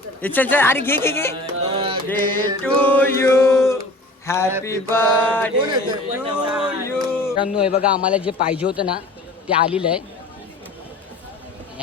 चल चल अरे घे घे घे day to you happy birthday to you. हे बघा आम्हाला जे पाहिजे होतं ना ते आलेलं आहे.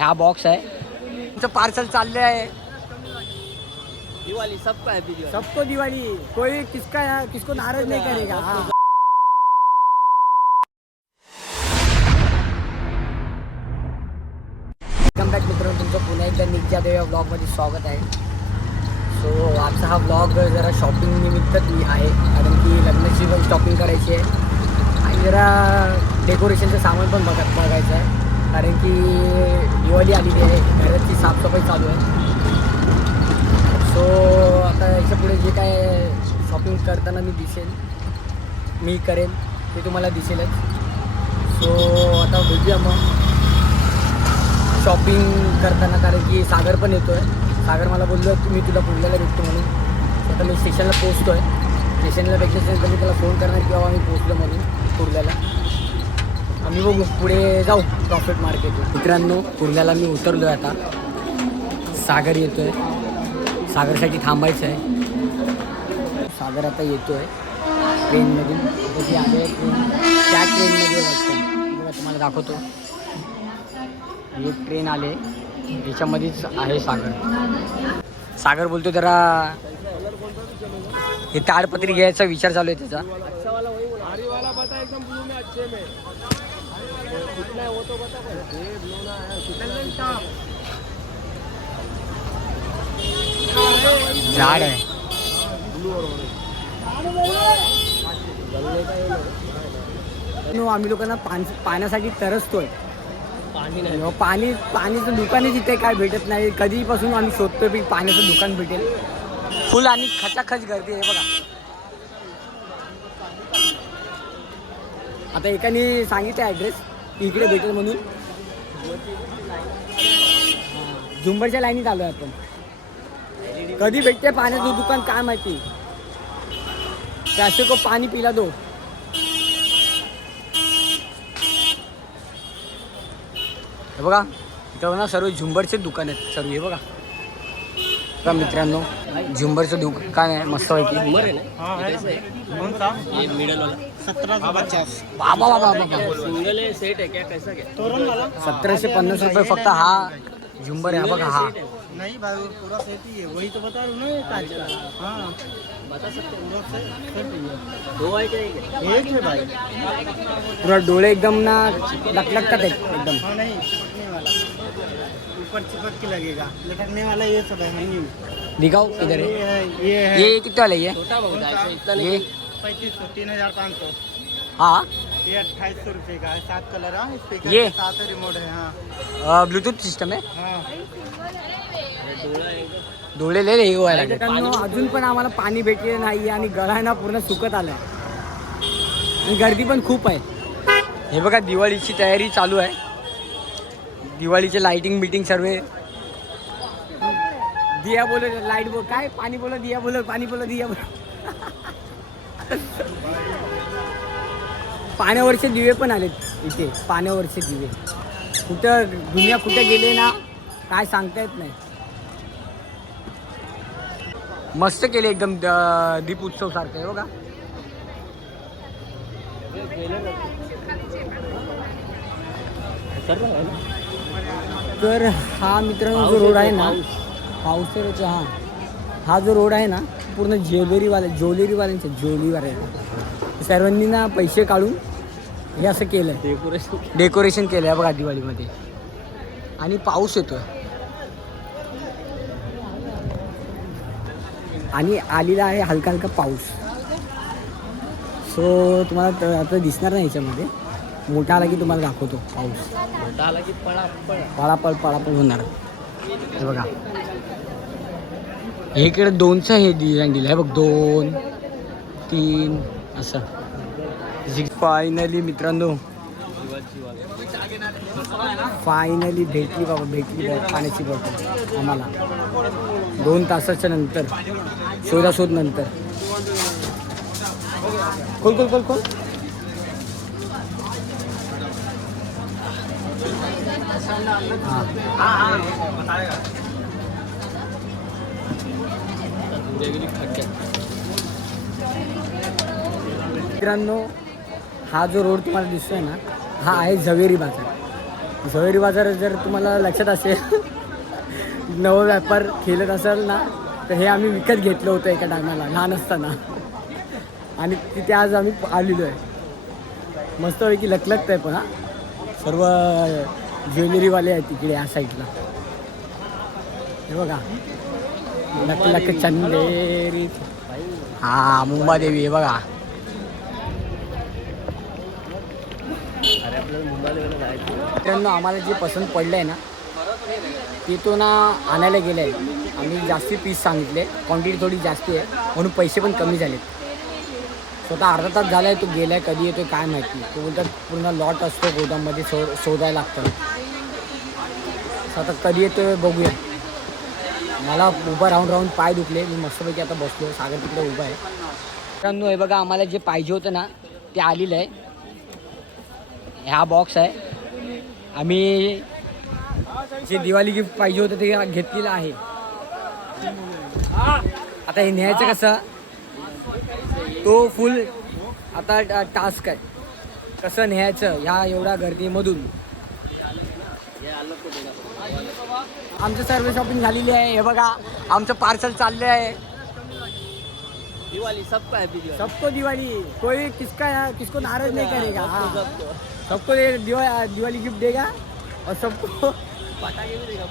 हा बॉक्स आहे. तुमचं पार्सल चाललं आहे. दिवाली सबको हैप्पी दिवाली. सबको दिवाळी. कोई किसको नाराज नहीं करेगा. हाँ. वेलकम बॅक मित्रांनो, तुमचं पुन्हा एकदा नित्या देव ब्लॉगमध्ये स्वागत आहे. सो आजचा हा ब्लॉग जरा शॉपिंग निमित्तच आहे, कारण की लग्नाची पण शॉपिंग करायची आहे आणि जरा डेकोरेशनचं सामान पण बघायचं आहे, कारण की दिवाळी आलेली आहे. घराची साफसफाई चालू आहे. सो आता याच्या पुढे जे काय शॉपिंग करताना मी करेन ते तुम्हाला दिसेलच. सो आता बघूया मग शॉपिंग करताना, कारण की सागर पण येतो आहे. सागर मला बोललो की मी तुला पुण्याला भेटतो म्हणून. आता मी स्टेशनला पोचतो आहे. स्टेशनला भेटल्यानंतर मी त्याला फोन करणार की बाबा मी पोचलो म्हणून कुर्ल्याला. आम्ही बघू पुढे जाऊ प्रॉफिट मार्केटला. मित्रांनो कुर्ल्याला मी उतरलो आहे. आता सागर येतो आहे. सागरसाठी थांबायचं आहे. सागर आता येतो आहे ट्रेनमधून. त्याची आले ट्रेन, त्या ट्रेनमध्ये वाटतं तुम्हाला दाखवतो. एक ट्रेन आले, याच्यामध्येच आहे सागर. सागर बोलतो जरा हे ताडपत्री घ्यायचा विचार चालू आहे त्याचा. झाड आहे. आम्ही लोकांना पाण्यासाठी तरसतोय. पाणीचं दुकानच इथे काय भेटत नाही. कधीपासून आम्ही शोधतोय की पाण्याचं दुकान भेटेल. फुल आणि खचाखच गर्दी आहे बघा. आता एकाने सांगितलं ॲड्रेस इकडे भेटेल म्हणून. झुंबरच्या लाईनीत आलो आहे आपण. कधी भेटते पाण्याचं दुकान काय माहिती. त्याचे को पाणी पिला दो. हे बघा इथं ना सर्व झुंबरचे दुकान आहेत सर्व. हे बघा मित्रांनो झुंबरचं दुकान आहे मस्त पैकी. बाबा बाबा सिंगल है सेट है क्या कैसा क्या 1750 रुपये फक्त हा झुंबर आहे. बघा हा नहीं भाई पूरा सेट ही है, वही तो बता रहा हूँ ना ताज का. हाँ बता सकते हैं सेट ही है. दो है क्या एक है भाई. पुरा डोळे एकदम ना लकलकतात एकदम. हाँ नहीं चिपकने वाला, ऊपर चिपक के लगेगा. लटकने वाला ये सब है हैंगिंग. दिखाओ इधर ये है. है, ये है ये किती वाला है ये? छोटा बहुत है ऐसे इतना ये 3500 3500. हाँ ये 2800 रुपये का है. 7 कलर. हाँ स्पीकर ये? 7 रिमोट है. हाँ ब्लूटूथ सिस्टम आहे. हाँ डोळे लय हे व्हायला लागले. अजून पण आम्हाला पाणी भेटलेलं नाही आणि गळाना पूर्ण सुकत आलाय आणि गर्दी पण खूप आहे. हे बघा दिवाळीची तयारी चालू आहे. दिवाळीचे लाइटिंग बिटिंग सर्व. दिया बोलो लाईट बोल काय, पाणी बोलो दिया बोलो, पाणी बोलो दिया बोलो. पाण्यावरचे दिवे पण आलेत इथे. पाण्यावरचे दिवे कुठं दुनिया कुठे गेले ना काय सांगता येत नाही. मस्त केले एकदम दीप उत्सव सारखं आहे बघा. तर हा मित्रांनो जो रोड आहे ना पावसाळ्याचा, हा जो रोड आहे ना पूर्ण ज्वेलरीवाल्यांचे ज्वेलरीवाले सर्वांनी ना पैसे काढून हे असं केलं, डेकोरेशन केलं आहे बघा दिवाळीमध्ये. आणि पाऊस येतोय आणि आलेला आहे हलका हलका पाऊस. सो तुम्हाला आता दिसणार नाही याच्यामध्ये. मोठा आला की तुम्हाला दाखवतो पाऊस. मोठा आला की पळापळ होणार. हे बघा इकडे 2चं हे डिझाईन दिलं आहे बघ. 2 3 असं. फायनली मित्रांनो फायनली भेटली पाण्याची बॉटल आम्हाला 2 तासाच्या नंतर, शोधाशोध नंतर. खोल वेगळी खड्ड्यात. मित्रांनो, हा जो रोड तुम्हाला दिसतोय ना, हा आहे झवेरी बाजार. झवेरी बाजार जर तुम्हाला लक्षात असेल नवं व्यापार खेळत असेल ना, तर हे आम्ही विकत घेतलं होतं एका टायमाला लहान असताना. आणि तिथे आज आम्ही आलेलो आहे. मस्तपैकी लखलखत आहे पण हा, सर्व ज्वेलरीवाले आहेत तिकडे या साईडला. हे बघा, लख चंदेरी. हा मुंबादेवी हे बघा. अरे आपल्याला मुंबईला जायचं. मित्रांनो, आम्हाला जे पसंत पडलं आहे ना, ते तो ना आणायला गेलं आहे. आम्ही जास्ती पीस सांगितले, क्वांटिटी थोडी जास्ती आहे म्हणून पैसे पण कमी झालेत. स्वतः अर्धा तास झाला आहे तो गेला आहे, कधी येतो काय माहिती. तो बोलतात पूर्ण लॉट असतो गोदाममध्ये, शोधायला लागतं. स्वतः कधी येतो बघूया. मला उभं राहून पाय दुखले. मी मस्तपैकी आता बसलो, सागर तिकडे उभा आहे. मित्रांनो, हे बघा, आम्हाला जे पाहिजे होतं ना ते आलेलं आहे. हा बॉक्स आहे. आम्ही जे दिवाळी गिफ्ट पाहिजे होतं ते घेतलेलं आहे. आता हे न्यायचं कसं, तो फुल आता टास्क आहे. कसं न्यायचं ह्या एवढ्या गर्दीमधून. आमचं सर्व शॉपिंग झालेली आहे. हे बघा, आमचं पार्सल चाललं आहे. दिवाळी सबको हैप्पी दिवाळी. सबको दिवाळी. कोई किसको नाराज नहीं करेगा. हाँ, सबको दिवाली गिफ्ट देगा और सबको पटाखे भी देगा.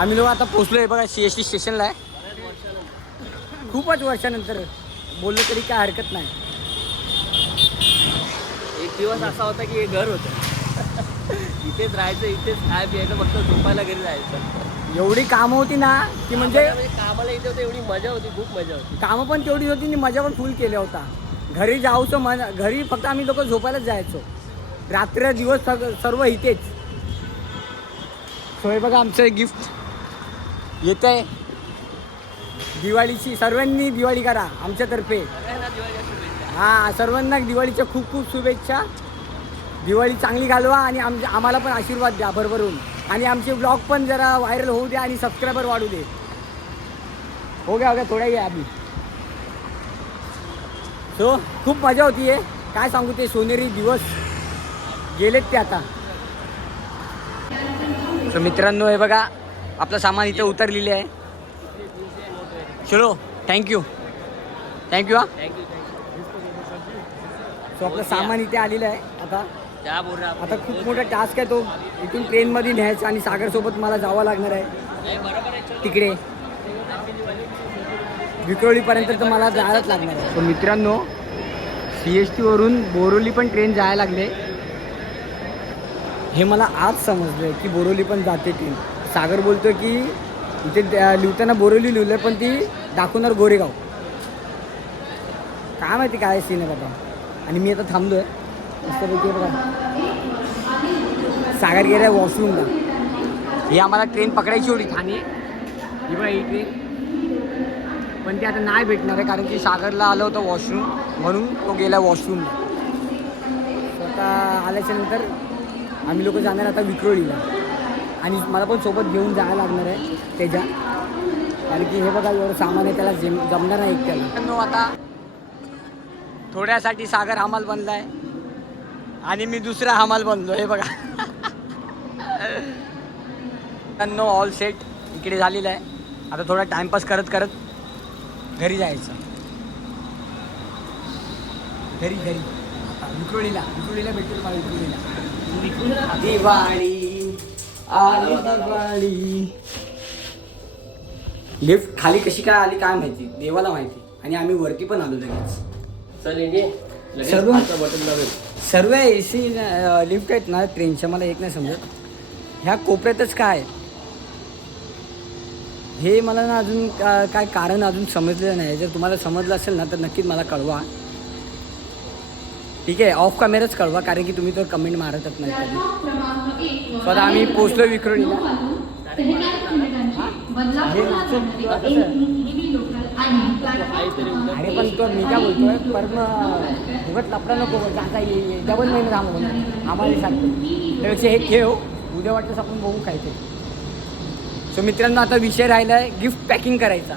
आम्ही लोक आता पोचलोय बघा CST स्टेशनला आहे. खूपच वर्षानंतर बोललो तरी काय हरकत नाही. एक दिवस असा होता की हे घर होतं. इथेच राहायचं, इथेच खाय प्यायचं, फक्त झोपायला घरी जायचं. एवढी कामं होती ना की म्हणजे कामाला इथे होतं, एवढी मजा होती, खूप मजा होती. कामं पण तेवढी होती आणि मजा पण फुल केल्या होता. घरी जाऊचं घरी फक्त आम्ही लोक झोपायलाच जायचो. रात्र दिवस सर्व इथेच. सो हे बघा, आमचं गिफ्ट येत आहे दिवाळीची. सर्वांनी दिवाळी करा आमच्यातर्फे. हां, सर्वांना दिवाळीच्या खूप खूप शुभेच्छा. दिवाळी चांगली घालवा आणि आम्हाला पण आशीर्वाद द्या भरभरून. आणि आमचे ब्लॉग पण जरा व्हायरल होऊ द्या आणि सबस्क्रायबर वाढू दे. हो गया थोडा ही आहे अभी. सो खूप मजा होती आहे. काय सांगू, ते सोनेरी दिवस गेलेत ते आता. सो मित्रांनो, हे बघा, आपलं सामान इथं उतरलेले आहे. चलो, थँक्यू हा. सो आपलं सामान इथे आलेलं आहे. आता खूप मोठा टास्क आहे तो. इथून ट्रेनमध्ये न्यायचं आणि सागरसोबत मला जावं लागणार आहे तिकडे विक्रोळीपर्यंत. तर मला जायलाच लागणार आहे. सो मित्रांनो, CST वरून बोरोली पण ट्रेन जायला लागले. हे मला आज समजलं की बोरोली पण जाते ट्रेन. सागर बोलतो की इथे लिहिताना बोरोली लिहिलं पण ती दाखवणार गोरेगाव. काय माहिती काय सीन आहे बाबा. आणि मी आता थांबलो आहे मस्तपैकी. बघा, सागर गेला आहे वॉशरूमला. ही आम्हाला ट्रेन पकडायची होती ठाणे. ही बघा ही ट्रेन, पण ती आता नाही भेटणार आहे कारण की सागरला आलं होतं वॉशरूम म्हणून तो गेला वॉशरूमला. स्वतः आल्याच्या नंतर आम्ही लोक जाणार आता विक्रोळीला. आणि मला पण सोबत घेऊन जायला लागणार आहे त्याच्या, कारण की हे बघा एवढं सामान आहे त्याला जमणार नाही एकट्याला. आता थोड्यासाठी सागर हमाल बनला आहे आणि मी दुसरा हमाल बनलो. हे बघा, ऑल सेट इकडे झालेलं आहे. आता थोडा टाइमपास करत करत घरी जायचं. घरी विक्रोळीला भेटतील मला. विक्रोळीला दिवाळी आली दिवाळी. लिफ्ट खाली कशी काय आली काय माहिती, देवाला माहिती. आणि आम्ही वरती पण आलो लगेच. सर्व AC लिफ्ट आहेत ना ट्रेनच्या, मला एक नाही समजत ह्या कोपऱ्यातच काय हे. मला ना अजून काय कारण अजून समजलेलं नाही. जर तुम्हाला समजलं असेल ना तर नक्कीच मला कळवा. ठीक आहे, ऑफ कॅमेराच कळवा, कारण की तुम्ही तर कमेंट मारतच नाही कधी. स्वतः आम्ही पोचलो विक्रोळीला. अरे पण तो मी काय बोलतोय, परत उगत लपडा नको. आता डबल महिने थांबव आम्हाला सांगतो. त्यापेक्षा हे ठेव उद्या वाटल्यास आपण बघू काहीतरी. सो मित्रांनो आता विषय राहिला आहे गिफ्ट पॅकिंग करायचा.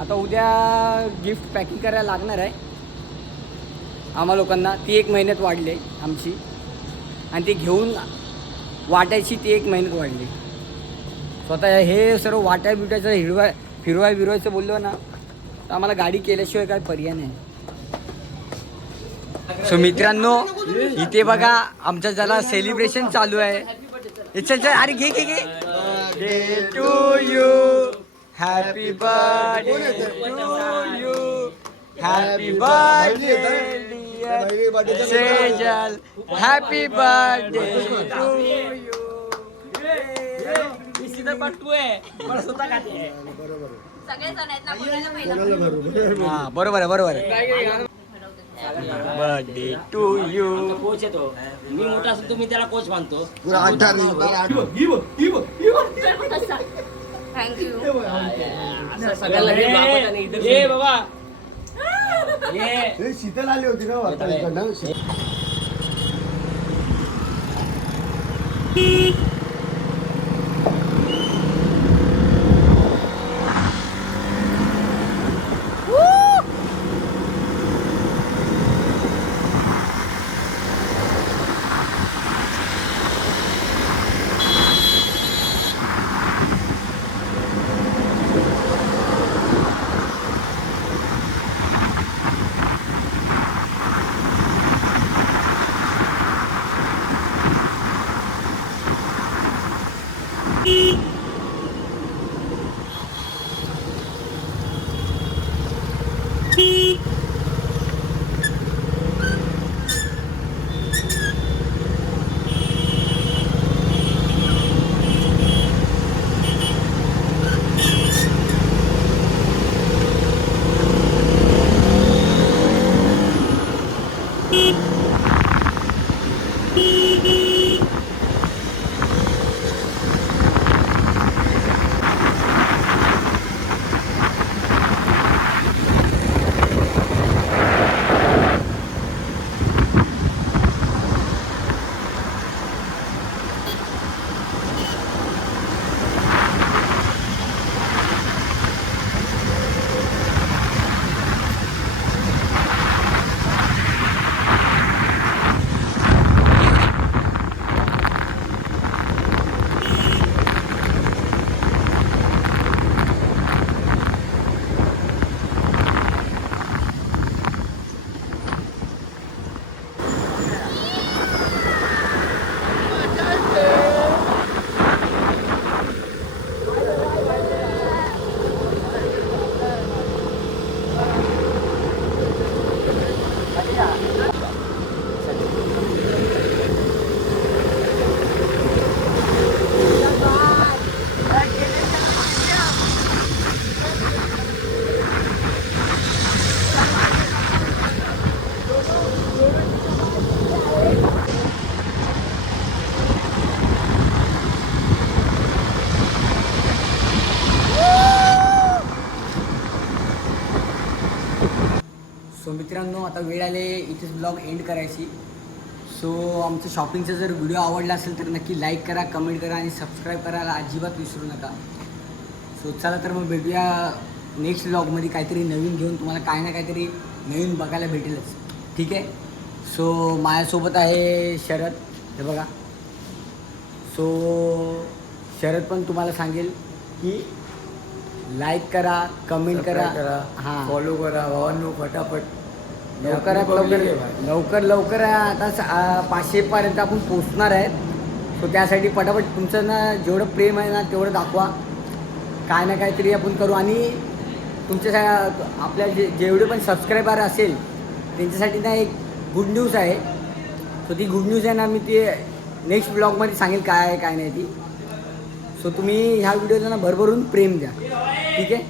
आता उद्या गिफ्ट पॅकिंग करायला लागणार आहे आम्हा लोकांना. ती 1 महिन्यात वाढली आहे आमची आणि ती घेऊन वाटायची ती 1 महिन्यात वाढली. स्वतः हे सर्व वाटाय बिटायचं फिरवायचं बोललो ना तर आम्हाला गाडी केल्याशिवाय काय पर्याय नाही. सो मित्रांनो इथे बघा आमच्या जरा सेलिब्रेशन चालू आहे. चल अरे घे घे घे. Birthday to you, happy birthday to you, happy birthday dear Sejal, happy birthday to you. हा बरोबर आहे बरोबर आहे. Birthday to you. कोच येतो मी मोठा असेल तुम्ही त्याला कोच मानतो. थँक्यू. ये बाबा शीतल आली होती ना वाटतं. सो मित्रांनो आता वेळ आले इथेच ब्लॉग एंड करायची. सो आमचं शॉपिंगचा जर व्हिडिओ आवडला असेल तर नक्की लाईक करा, कमेंट करा आणि सबस्क्राईब करायला अजिबात विसरू नका. सो चला तर मग भेटूया नेक्स्ट ब्लॉगमध्ये काहीतरी नवीन घेऊन. तुम्हाला काय ना काहीतरी नवीन बघायला भेटेलच. ठीक आहे. सो माझ्यासोबत आहे शरद, हे बघा. सो शरद पण तुम्हाला सांगेल की लाईक करा, कमेंट करा, हां फॉलो करा भावांनो फटाफट. लवकर आता 500पर्यंत आपण पोचणार आहेत. सो त्यासाठी पटापट तुमचं ना जेवढं प्रेम आहे ना तेवढं दाखवा. काय ना काहीतरी आपण करू. आणि तुमच्या आपल्या जेवढे पण सबस्क्रायबर असेल त्यांच्यासाठी ना एक गुड न्यूज आहे. सो ती गुड न्यूज आहे ना मी ती नेक्स्ट ब्लॉगमध्ये सांगेल काय आहे काय नाही ती. सो तुम्ही ह्या व्हिडिओला ना भरभरून प्रेम द्या. ठीक आहे.